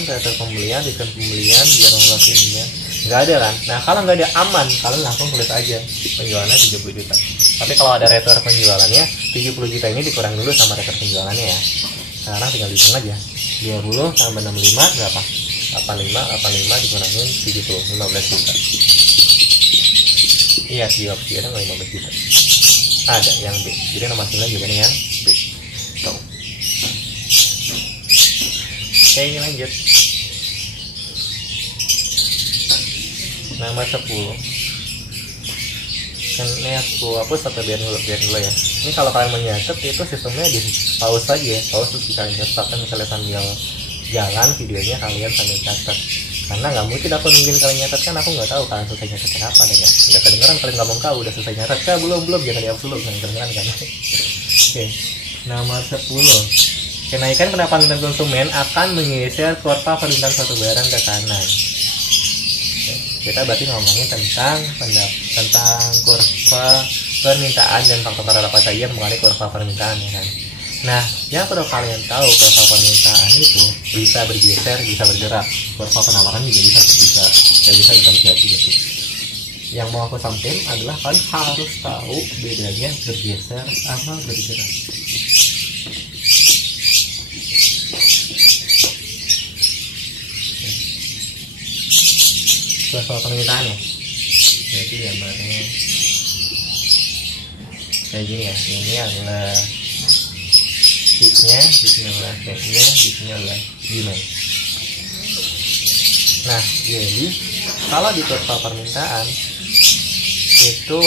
diskon pembelian, biar mengulasnya. Enggak ada kan? Nah, kalau enggak ada aman, kalian langsung tulis aja penjualannya 70 juta. Tapi kalau ada retur penjualannya, 70 juta ini dikurang dulu sama retur penjualannya ya. Sekarang tinggal dihitung aja. 20 tambah 65 berapa? 85 dikurangin 70, 15 juta. Iya, di opsi ada nggak 15 juta? Ada yang B. Jadi nomor 9 juga nih yang B. Tuh. Oke, lanjut. Nomor 10. Ini aku hapus atau biar dulu ya. Ini kalau kalian mau nyatet itu sistemnya di pause saja ya. Pause terus kalian catat, misalnya sambil jalan videonya kalian sambil catat. Karena nggak mungkin aku nungguin kalian nyatet, kan aku nggak tahu kalian selesai nyatet kenapa deh ya. Nggak kedengeran kalian ngomong kau udah selesai nyatet kah belum jangan dihapus dulu, nggak kedengeran kan. Oke, nomor 10. Kenaikan pendapatan konsumen akan menggeser kurva permintaan suatu barang ke kanan. Kita berarti ngomongin tentang kurva permintaan dan faktor apa saja yang mengenai kurva permintaan ya kan. Nah, yang perlu kalian tahu, kurva permintaan itu bisa bergeser, bisa bergerak. Kurva penawaran juga bisa bergerak gitu. Yang mau aku sampaikan adalah kalian harus tahu bedanya bergeser sama bergerak. soal permintaannya. Jadi gambarnya kayak gini ya. Ini adalah sheet-nya, di sini adalah tag-nya, di sini adalah demand. Nah, jadi kalau di kurva permintaan itu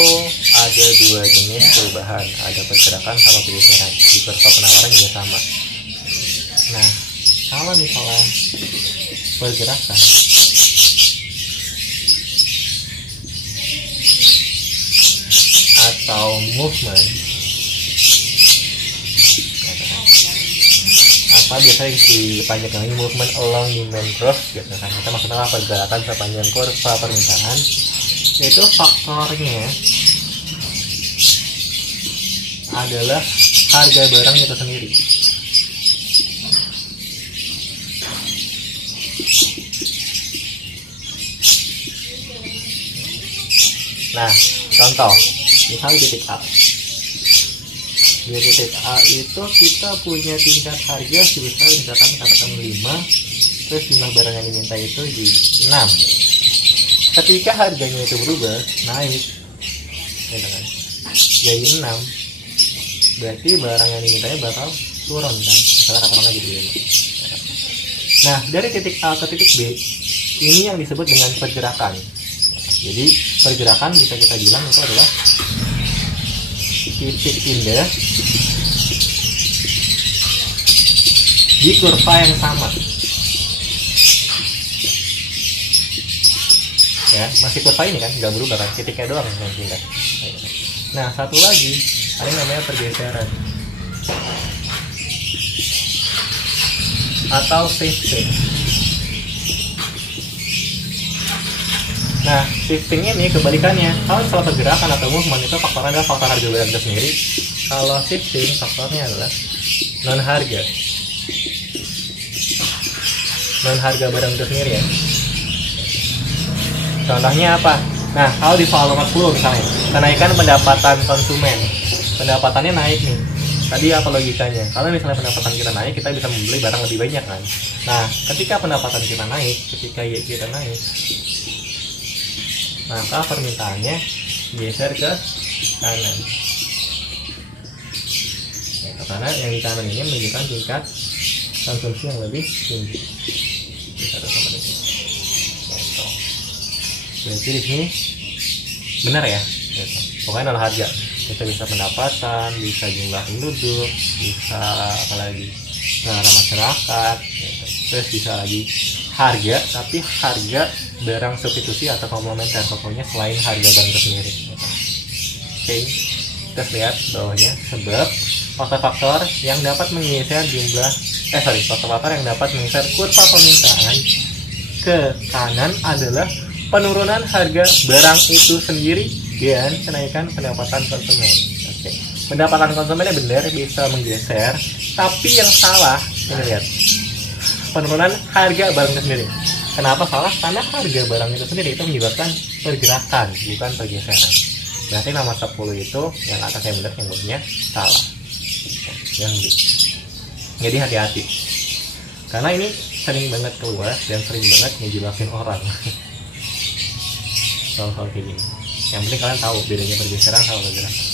ada dua jenis perubahan, ada pergerakan sama pergeseran. Di kurva penawaran juga sama. Nah, kalau misalnya pergerakan atau movement, apa biasanya dipanjang lagi movement along demand curve gitu kan. Kita maksudnya pergerakan sepanjang kurva permintaan, itu faktornya adalah harga barang itu sendiri. Nah, contoh misalnya di titik A. Di titik A itu kita punya tingkat harga sebesar misalkan katakan 5, terus jumlah barang yang diminta itu di 6. Ketika harganya itu berubah naik ya kan, jadi 6, berarti barang yang dimintanya bakal turun kan, misalnya katakanlah jadi 5. Nah, dari titik A ke titik B ini yang disebut dengan pergerakan. Jadi pergerakan bisa kita bilang itu adalah titik indah di kurva yang sama. Ya, masih kurva ini kan, nggak berubah kan, titiknya doang yang pindah. Nah, satu lagi ada yang namanya pergeseran atau shifting. Nah, shifting ini kebalikannya. Kalau misalnya pergerakan atau movement itu faktornya adalah faktor harga barang itu sendiri. Kalau shifting faktornya adalah non harga barang itu sendiri ya. Contohnya apa? Nah, kalau di soal nomor 10 misalnya, kenaikan pendapatan konsumen, pendapatannya naik nih. Tadi apa logikanya? Kalau misalnya pendapatan kita naik, kita bisa membeli barang lebih banyak kan. Nah, ketika pendapatan kita naik, ketika Y kita naik, maka permintaannya geser ke kanan. Nah, karena yang di kanan ini menunjukkan tingkat konsumsi yang lebih tinggi. Berarti di sini benar ya. Pokoknya adalah harga. Kita bisa pendapatan, bisa jumlah penduduk, bisa apa lagi, selera masyarakat, terus bisa lagi harga, tapi harga barang substitusi atau komplementer, pokoknya selain harga barang itu sendiri. Oke, kita lihat bawahnya, sebab faktor-faktor yang dapat menggeser faktor-faktor yang dapat menggeser kurva permintaan ke kanan adalah penurunan harga barang itu sendiri dan kenaikan pendapatan konsumen. Oke, pendapatan konsumennya benar bisa menggeser, tapi yang salah ini lihat, penurunan harga barang itu sendiri. Kenapa salah? Karena harga barang itu sendiri itu menyebabkan pergerakan, bukan pergeseran. Berarti nomor 10 itu yang atasnya benar, yang bawahnya salah. Yang B. Jadi hati-hati. Karena ini sering banget keluar dan sering banget ngejelasin orang. Soal-soal kayak gini. Yang penting kalian tahu bedanya pergeseran sama pergerakan.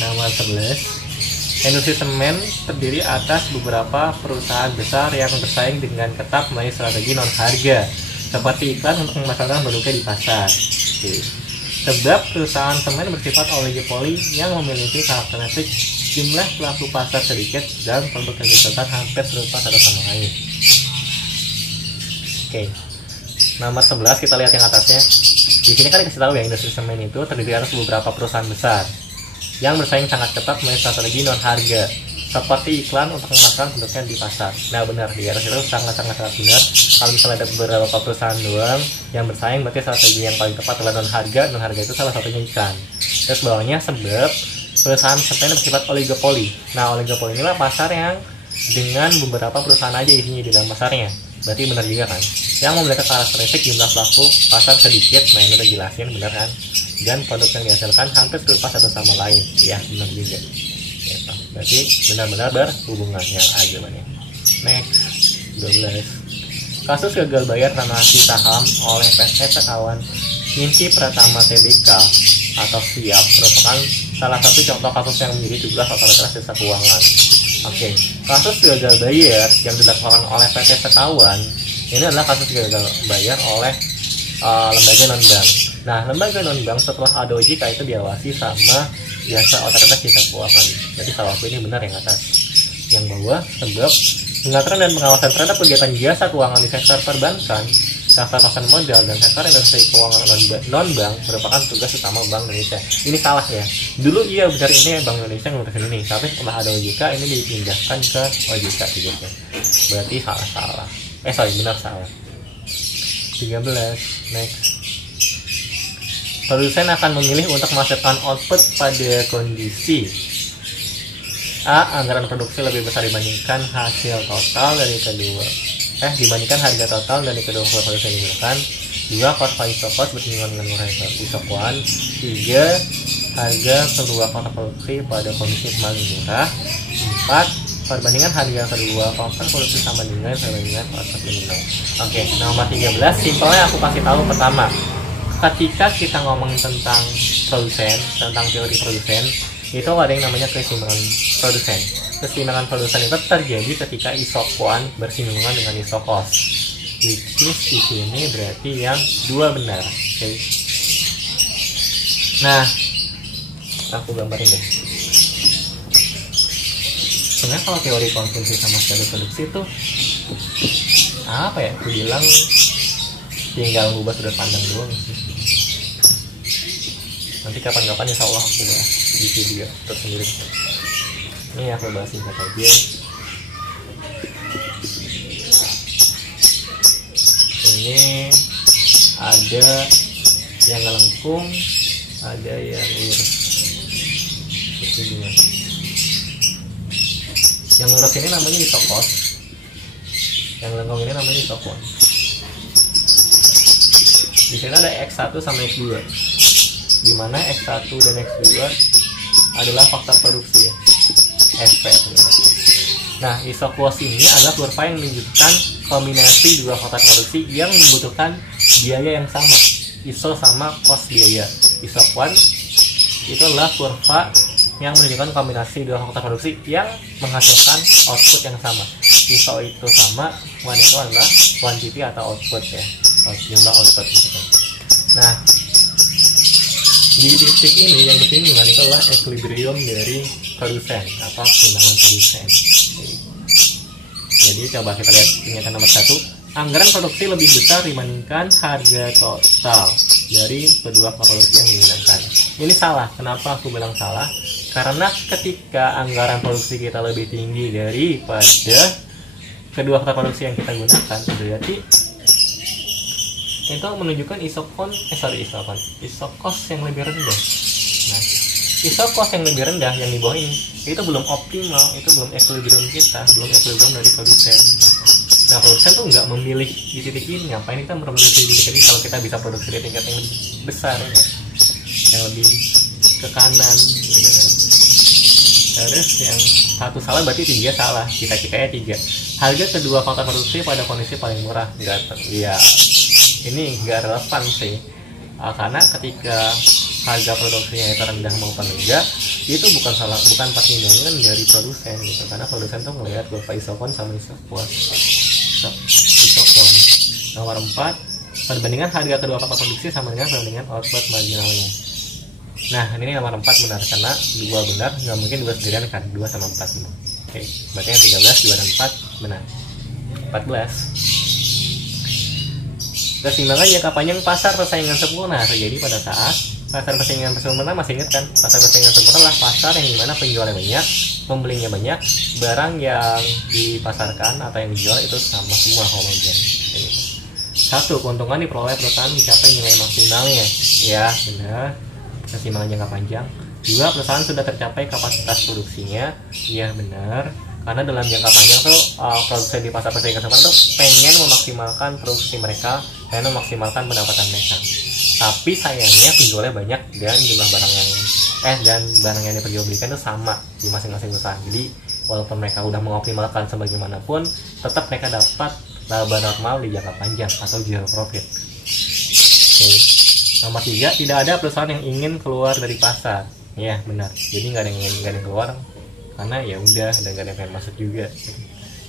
Nomor 11. Industri semen terdiri atas beberapa perusahaan besar yang bersaing dengan ketat melalui strategi non harga, seperti iklan untuk memasarkan produknya di pasar. Oke. Sebab perusahaan semen bersifat oligopoli yang memiliki karakteristik jumlah pelaku pasar sedikit dan produk yang dihasilkan hampir serupa satu sama lain. Oke. Nomor 11 kita lihat yang atasnya. Di sini kan dikasih tahu ya, industri semen itu terdiri atas beberapa perusahaan besar yang bersaing sangat ketat melalui strategi non harga, seperti iklan untuk memasarkan produknya di pasar. Nah benar, di atas itu sangat-sangat benar. Kalau misalnya ada beberapa perusahaan doang yang bersaing, berarti strategi yang paling tepat adalah non harga. Non harga itu salah satunya iklan. Terus bawahnya sebab perusahaan semen bersifat oligopoli. Nah oligopoli inilah pasar yang dengan beberapa perusahaan aja isinya di dalam pasarnya. Berarti benar juga kan, yang memiliki karakteristik jumlah pelaku pasar sedikit. Nah ini udah jelasin benar kan, dan produk yang dihasilkan hampir serupa satu sama lain. Ya benar juga gitu. Berarti benar-benar berhubungan yang A jawabannya. Next 12. Kasus gagal bayar transaksi saham oleh PT Sekawan Inti Pratama Tbk atau SIAP merupakan salah satu contoh kasus yang menjadi tugas otoritas jasa keuangan. Oke, kasus gagal bayar yang dilakukan oleh PT Sekawan ini adalah kasus gagal bayar oleh lembaga non-bank. Nah, lembaga non-bank setelah ada OJK itu diawasi sama jasa otoritas jasa keuangan. Jadi sawahku ini benar yang atas. Yang bawah, sebab pengaturan dan pengawasan terhadap kegiatan jasa keuangan di sektor perbankan, sektor pasar modal, dan sektor industri keuangan non-bank merupakan tugas utama Bank Indonesia. Ini salah ya. Dulu iya benar ini Bank Indonesia ngurusin ini, tapi setelah ada OJK ini dipindahkan ke OJK gitu. Berarti salah. Benar salah. 13, next. Produsen akan memilih untuk memasukkan output pada kondisi A. Anggaran produksi lebih besar dibandingkan hasil total dari kedua dibandingkan harga total dari kedua produksi yang digunakan. 2. Kos isokos bersinggungan dengan murah isokuan. 3. Harga kedua kota produksi pada kondisi paling murah. 4. Perbandingan harga kedua kota produksi sama dengan perbandingan kota minimal. Oke, nomor 13 simpelnya aku kasih tahu pertama. Ketika kita ngomongin tentang produsen, tentang teori produsen, itu ada yang namanya keseimbangan produsen. Keseimbangan produsen itu terjadi ketika isokuan bersinggungan dengan isokos, which is di sini berarti yang dua benar. Oke. Nah, aku gambarin deh. Sebenarnya kalau teori konsumsi sama teori produksi itu apa ya? Aku bilang tinggal ngubah sudut pandang doang sih. Nanti kapan-kapan insya Allah aku bahas di video tersendiri. Ini aku bahas singkat aja. Ini ada yang ngelengkung, ada yang lurus. Yang lurus ini namanya isokos, yang lengkung ini namanya isokuan. Di sini ada X1 sama X2, di mana X1 dan X2 adalah faktor produksi ya, FP. Nah, isokuos ini adalah kurva yang menunjukkan kombinasi dua faktor produksi yang membutuhkan biaya yang sama, iso sama kos biaya. Isokuan itu adalah kurva yang menunjukkan kombinasi dua faktor produksi yang menghasilkan output yang sama. Iso itu sama, kuan itu adalah quantity atau output ya, jumlah output gitu. Nah, di titik ini yang bersinggungan itu adalah equilibrium dari produsen atau keseimbangan produsen. Jadi coba kita lihat pernyataan nomor 1. Anggaran produksi lebih besar dibandingkan harga total dari kedua produksi yang digunakan. Ini salah. Kenapa aku bilang salah? Karena ketika anggaran produksi kita lebih tinggi daripada kedua faktor produksi yang kita gunakan, berarti itu menunjukkan isokos yang lebih rendah. Nah, isokos yang lebih rendah yang di bawah ini itu belum optimal, itu belum equilibrium kita, belum equilibrium dari produsen. Nah, produsen tuh nggak memilih di titik ini. Ngapain kita memproduksi di titik ini kalau kita bisa produksi di tingkat yang lebih besar ya? Yang lebih ke kanan gitu kan. Terus yang satu salah berarti 3 salah, kita-kitanya 3. Harga kedua faktor produksi pada kondisi paling murah, ini nggak relevan sih, karena ketika harga produksinya itu rendah maupun enggak, itu bukan pertimbangan dari produsen gitu, karena produsen tuh ngelihat kurva isokon sama isokuan. Nomor 4, perbandingan harga kedua faktor produksi sama dengan perbandingan output marginalnya. Nah, ini nomor 4 benar, karena 2 benar, nggak mungkin 2 sendirian kan, 2 sama 4 benar. Oke, berarti yang 13, 2 dan 4 benar. 14. Keseimbangan jangka panjang pasar persaingan sempurna terjadi pada saat pasar persaingan sempurna, masih ingat kan? Pasar persaingan sempurna adalah pasar yang dimana penjualnya banyak, pembelinya banyak, barang yang dipasarkan atau yang dijual itu sama semua homogen. 1. Keuntungan diperoleh perusahaan mencapai nilai maksimalnya. Ya, benar. Keseimbangan jangka panjang. 2. Perusahaan sudah tercapai kapasitas produksinya. Ya, benar. Karena dalam jangka panjang tuh produsen di pasar persaingan sempurna tuh pengen memaksimalkan produksi mereka, pengen memaksimalkan pendapatan mereka. Tapi sayangnya penjualnya banyak dan jumlah barang yang diperjualbelikan itu sama di masing-masing usaha. Jadi walaupun mereka udah mengoptimalkan sebagaimanapun, tetap mereka dapat laba normal di jangka panjang atau zero profit. Oke. Nomor 3, tidak ada perusahaan yang ingin keluar dari pasar. Ya benar, jadi nggak ada yang keluar karena ya udah, dan nggak ada yang pengen masuk juga.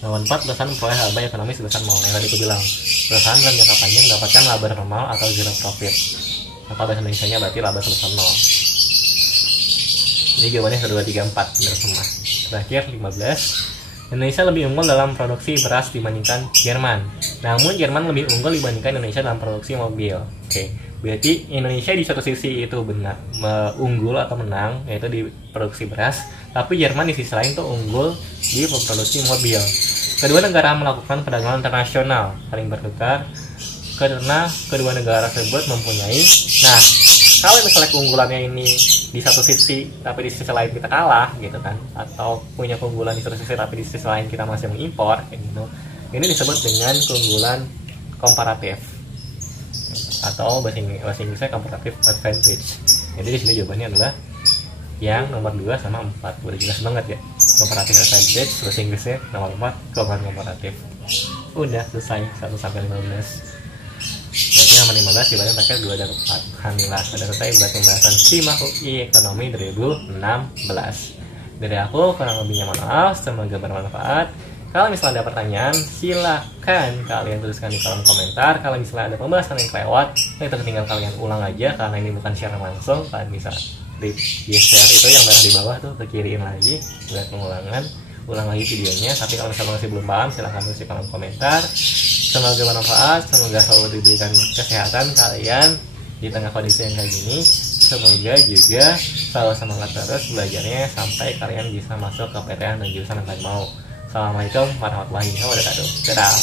Nomor 4, perusahaan memperoleh laba ekonomi sebesar 0. Yang tadi aku bilang, perusahaan dalam jangka panjang mendapatkan laba normal atau zero profit, atau bahasa Indonesia-nya berarti laba sebesar 0. Ini jawabannya 1, 2, 3, 4 benar semua. Terakhir 15, Indonesia lebih unggul dalam produksi beras dibandingkan Jerman. Namun Jerman lebih unggul dibandingkan Indonesia dalam produksi mobil. Oke, berarti Indonesia di satu sisi itu benar unggul atau menang, yaitu di produksi beras, tapi Jerman di sisi lain tuh unggul di produksi mobil. Kedua negara melakukan perdagangan internasional saling bertukar karena kedua negara tersebut mempunyai. Nah, kalau misalnya keunggulannya ini di satu sisi tapi di sisi lain kita kalah gitu kan, atau punya keunggulan di satu sisi tapi di sisi lain kita masih mengimpor kayak gitu, ini disebut dengan keunggulan komparatif, atau bahasa Inggrisnya comparative advantage. Jadi di sini jawabannya adalah yang nomor 2 sama 4. Udah jelas banget ya, comparative advantage, bahasa Inggrisnya nomor 4 keunggulan komparatif. Udah selesai 1 sampai 15. Berarti nomor 15 jawabannya pakai 2 dan 4. Alhamdulillah sudah selesai buat pembahasan SIMAK UI Ekonomi 2016. Dari aku kurang lebihnya mohon maaf, semoga bermanfaat. Kalau misalnya ada pertanyaan, silahkan kalian tuliskan di kolom komentar. Kalau misalnya ada pembahasan yang kelewat, itu tinggal kalian ulang aja, karena ini bukan share langsung. Kalian bisa di share itu yang merah di bawah tuh, ke kiriin lagi buat pengulangan. Ulang lagi videonya. Tapi kalau misalnya masih belum paham, silahkan tulis di kolom komentar. Semoga bermanfaat, semoga selalu diberikan kesehatan kalian di tengah kondisi yang kayak gini. Semoga juga selalu semangat terus belajarnya sampai kalian bisa masuk ke PTN dan jurusan yang kalian mau. Assalamualaikum warahmatullahi wabarakatuh. Dadah.